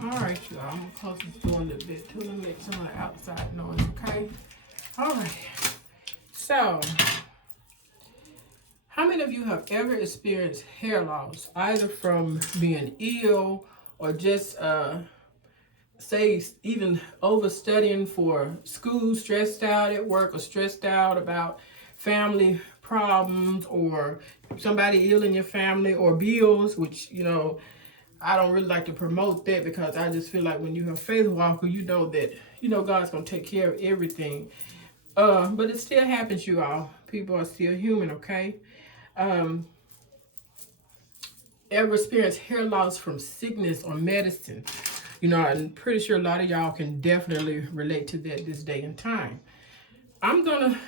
All right, y'all. I'm gonna close this door a little bit to make some of the outside noise, okay? All right. So, how many of you have ever experienced hair loss, either from being ill or just, say, even overstudying for school, stressed out at work, or stressed out about family problems, or somebody ill in your family, or bills, which, I don't really like to promote that because I just feel like when you're a faith walker, you know that, God's going to take care of everything. But it still happens, you all. People are still human, okay? Um, Ever experienced hair loss from sickness or medicine? I'm pretty sure a lot of y'all can definitely relate to that this day and time. I'm going to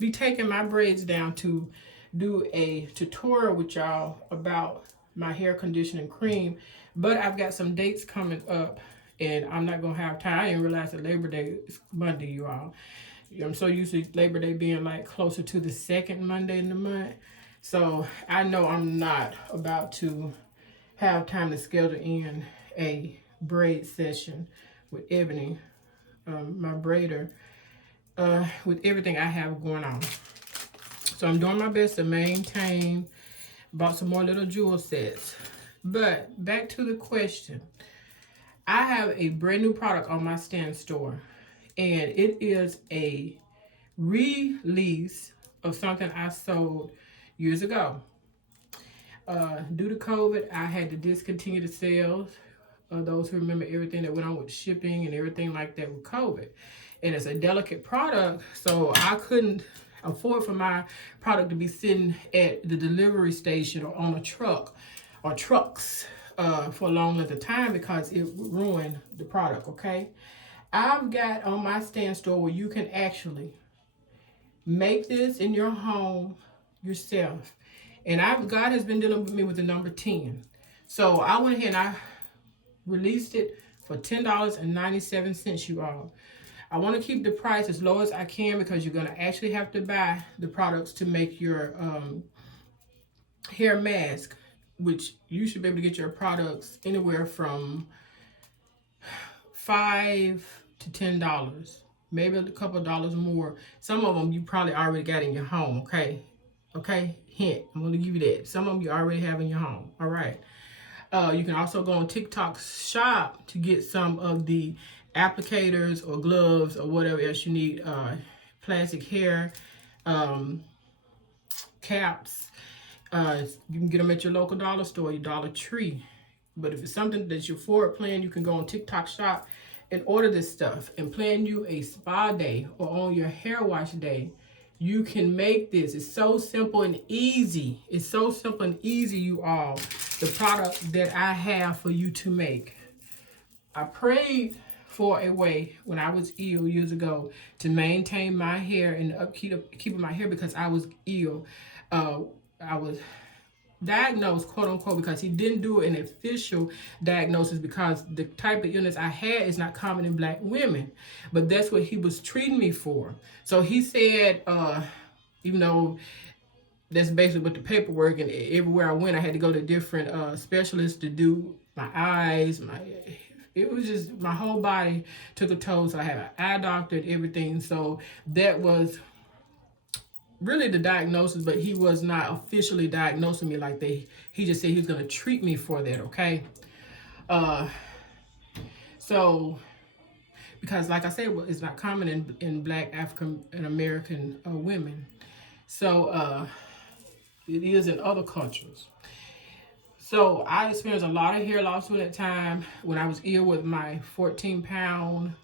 be taking my braids down to do a tutorial with y'all about my hair conditioning cream, but I've got some dates coming up and I'm not going to have time. I didn't realize that Labor Day is Monday, you all. I'm so used to Labor Day being like closer to the second Monday in the month. So I know I'm not about to have time to schedule in a braid session with Ebony, my braider, with everything I have going on. So I'm doing my best to maintain. Bought some more little jewel sets. But back to the question. I have a brand new product on my stand store. And it is a release of something I sold years ago. Due to COVID, I had to discontinue the sales. Those who remember everything that went on with shipping and everything like that with COVID. And it's a delicate product, so I couldn't afford for my product to be sitting at the delivery station or on a truck or trucks for a long length of time because it would ruin the product, okay? I've got on my stand store where you can actually make this in your home yourself. And God has been dealing with me with the number 10. So I went ahead and I released it for $10.97, you all. I want to keep the price as low as I can because you're going to actually have to buy the products to make your hair mask, which you should be able to get your products anywhere from $5 to $10, maybe a couple of dollars more. Some of them you probably already got in your home, okay? Okay, hint, I'm going to give you that. Some of them you already have in your home, all right? You can also go on TikTok shop to get some of the applicators or gloves or whatever else you need. Plastic hair, caps. You can get them at your local dollar store, your Dollar Tree. But if it's something that you're forward plan, you can go on TikTok shop and order this stuff and plan you a spa day or on your hair wash day. You can make this. It's so simple and easy. It's so simple and easy, you all. The product that I have for you to make. I prayed for a way when I was ill years ago to maintain my hair and upkeep keeping my hair because I was ill. I was diagnosed, quote unquote, because he didn't do an official diagnosis because the type of illness I had is not common in black women. But that's what he was treating me for. So he said, even though that's basically with the paperwork, and everywhere I went, I had to go to different specialists to do my eyes, it was just, my whole body took a toll. So I had an eye doctor and everything. So that was really the diagnosis, but he was not officially diagnosing me like that. He just said he was going to treat me for that, okay? So, because like I said, it's not common in black African and American women. So, it is in other cultures. So, I experienced a lot of hair loss during that time when I was ill with my 14-pound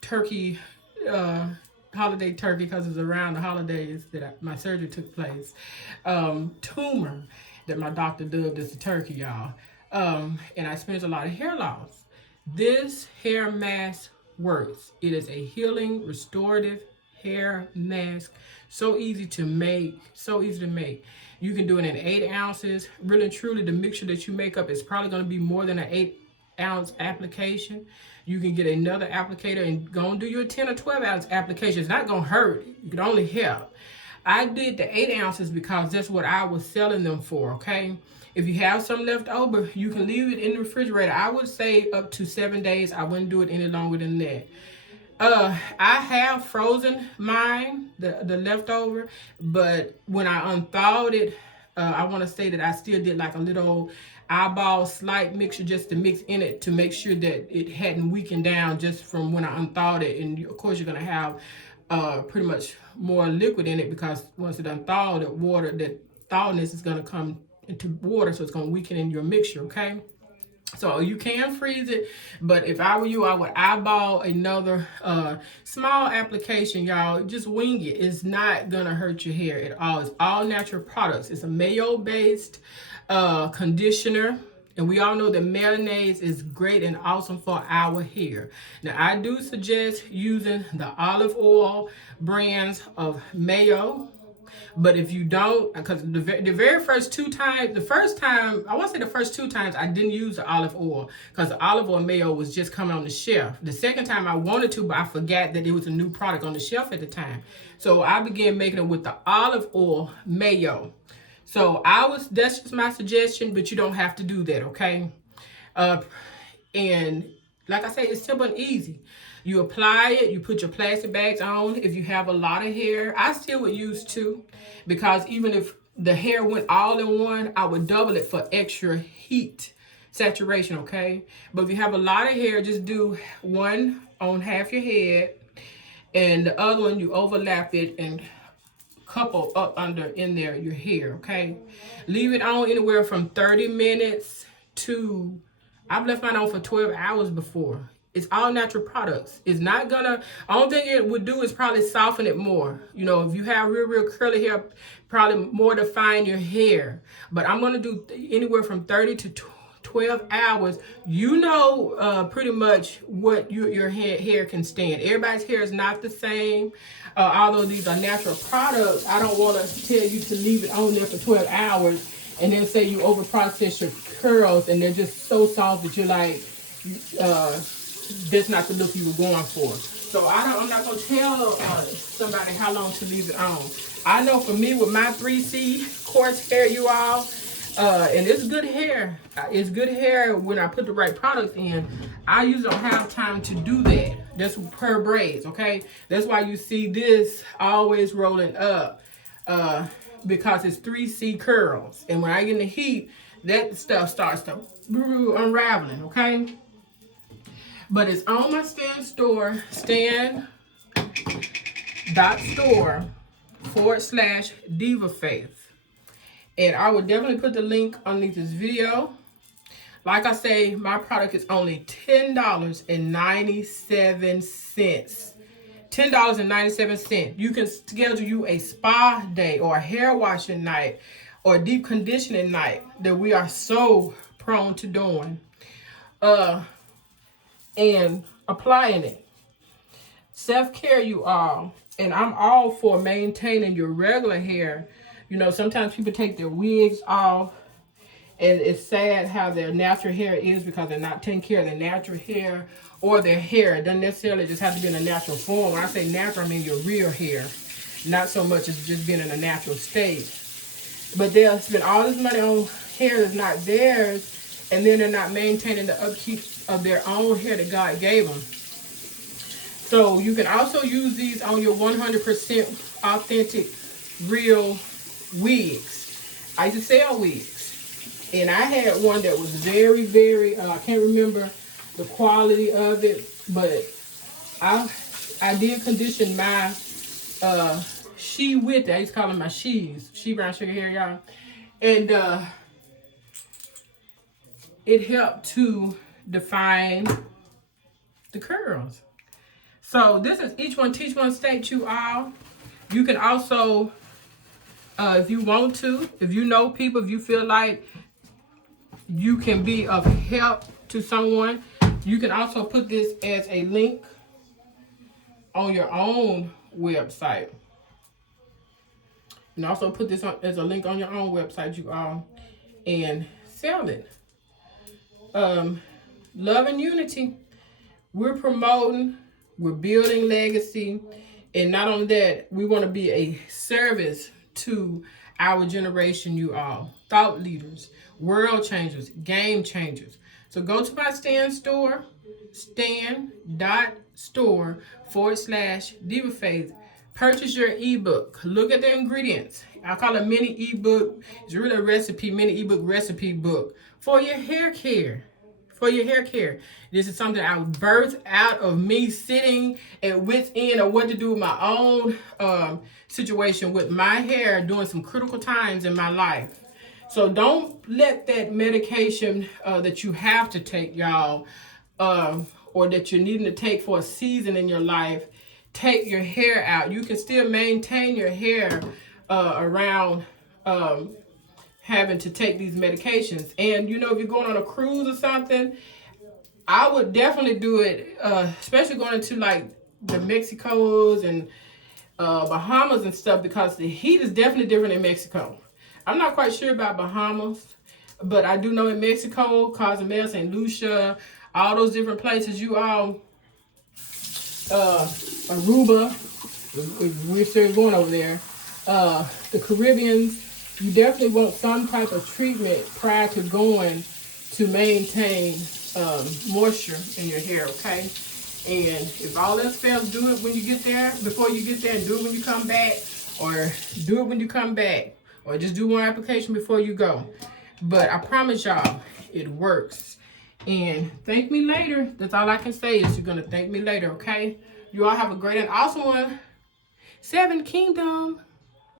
turkey, holiday turkey, because it was around the holidays that my surgery took place. Tumor that my doctor dubbed as a turkey, y'all. And I experienced a lot of hair loss. This hair mask works. It is a healing, restorative hair mask. So easy to make. So easy to make. You can do it in 8 ounces. Really, truly, the mixture that you make up is probably going to be more than an 8-ounce application. You can get another applicator and go and do your 10 or 12 ounce application. It's not going to hurt. You can only help. I did the 8 ounces because that's what I was selling them for, okay? If you have some left over, you can leave it in the refrigerator. I would say up to 7 days. I wouldn't do it any longer than that. I have frozen mine, the leftover, but when I unthawed it, I want to say that I still did like a little eyeball slight mixture just to mix in it to make sure that it hadn't weakened down just from when I unthawed it. And of course, you're gonna have pretty much more liquid in it because once it unthawed, that thawedness is gonna come into water, so it's gonna weaken in your mixture. Okay. So you can freeze it, but if I were you, I would eyeball another small application, y'all. Just wing it. It's not gonna hurt your hair at all. It's all natural products. It's a mayo-based conditioner, and we all know that mayonnaise is great and awesome for our hair. Now, I do suggest using the olive oil brands of mayo. But if you don't, because the very first two times, I want to say the first two times I didn't use the olive oil because the olive oil mayo was just coming on the shelf. The second time I wanted to, but I forgot that it was a new product on the shelf at the time. So I began making it with the olive oil mayo. So that's just my suggestion, but you don't have to do that, okay? And like I say, it's simple and easy. You apply it, you put your plastic bags on. If you have a lot of hair, I still would use 2, because even if the hair went all in one, I would double it for extra heat saturation, okay? But if you have a lot of hair, just do 1 on half your head, and the other one you overlap it and couple up under in there your hair, okay? Leave it on anywhere from 30 minutes to, I've left mine on for 12 hours before. It's all natural products. It's not gonna, only thing it would do is probably soften it more. You know, if you have real curly hair, probably more define your hair. But I'm gonna do anywhere from 30 to 12 hours. You know pretty much what your hair can stand. Everybody's hair is not the same. Although these are natural products, I don't want to tell you to leave it on there for 12 hours and then say you over process your curls and they're just so soft that you're like, that's not the look you were going for. So I'm not going to tell somebody how long to leave it on. I know for me with my 3C coarse hair, you all, and it's good hair. It's good hair when I put the right products in. I usually don't have time to do that. That's per braids, okay? That's why you see this always rolling up, because it's 3C curls. And when I get in the heat, that stuff starts to unraveling, okay? But it's on my stan.store/Diva Faith. And I would definitely put the link underneath this video. Like I say, my product is only $10.97. $10.97. You can schedule you a spa day or a hair washing night or a deep conditioning night that we are so prone to doing. And applying it. Self-care, you all. And I'm all for maintaining your regular hair. You know, sometimes people take their wigs off, and it's sad how their natural hair is because they're not taking care of their natural hair or their hair. It doesn't necessarily just have to be in a natural form. When I say natural, I mean your real hair. Not so much as just being in a natural state. But they'll spend all this money on hair that's not theirs, and then they're not maintaining the upkeep of their own hair that God gave them. So you can also use these on your 100% authentic, real wigs. I used to sell wigs. And I had one that was very, very, I can't remember the quality of it, but I did condition my she with it. I used to call them my she's. She brown sugar hair, y'all. And it helped to define the curls. So this is each one teach one state you all. You can also, if you want to, if you know people, if you feel like you can be of help to someone, you can also put this as a link on your own website. And also put this on as a link on your own website, you all, and sell it. Love and unity. We're promoting, we're building legacy, and not only that, we want to be a service to our generation, you all. Thought leaders, world changers, game changers. So go to my stand.store/Diva Faith. Purchase your ebook. Look at the ingredients. I call it mini ebook. It's really a recipe, mini ebook recipe book for your hair care. For your hair care. This is something I birthed out of me sitting at wit's end of what to do with my own situation with my hair during some critical times in my life. So don't let that medication that you have to take, y'all, or that you're needing to take for a season in your life, take your hair out. You can still maintain your hair around having to take these medications. And you know, if you're going on a cruise or something, I would definitely do it, especially going into like the Mexicos and Bahamas and stuff, because the heat is definitely different in Mexico. I'm not quite sure about Bahamas, but I do know in Mexico, Cozumel, St. Lucia, all those different places, you all, Aruba, we're still going over there, the Caribbeans, you definitely want some type of treatment prior to going to maintain moisture in your hair, okay? And if all else fails, do it when you get there, before you get there, and do it when you come back, or do it when you come back, or just do one application before you go. But I promise y'all, it works. And thank me later. That's all I can say is you're going to thank me later, okay? You all have a great and awesome one. 7 Kingdom.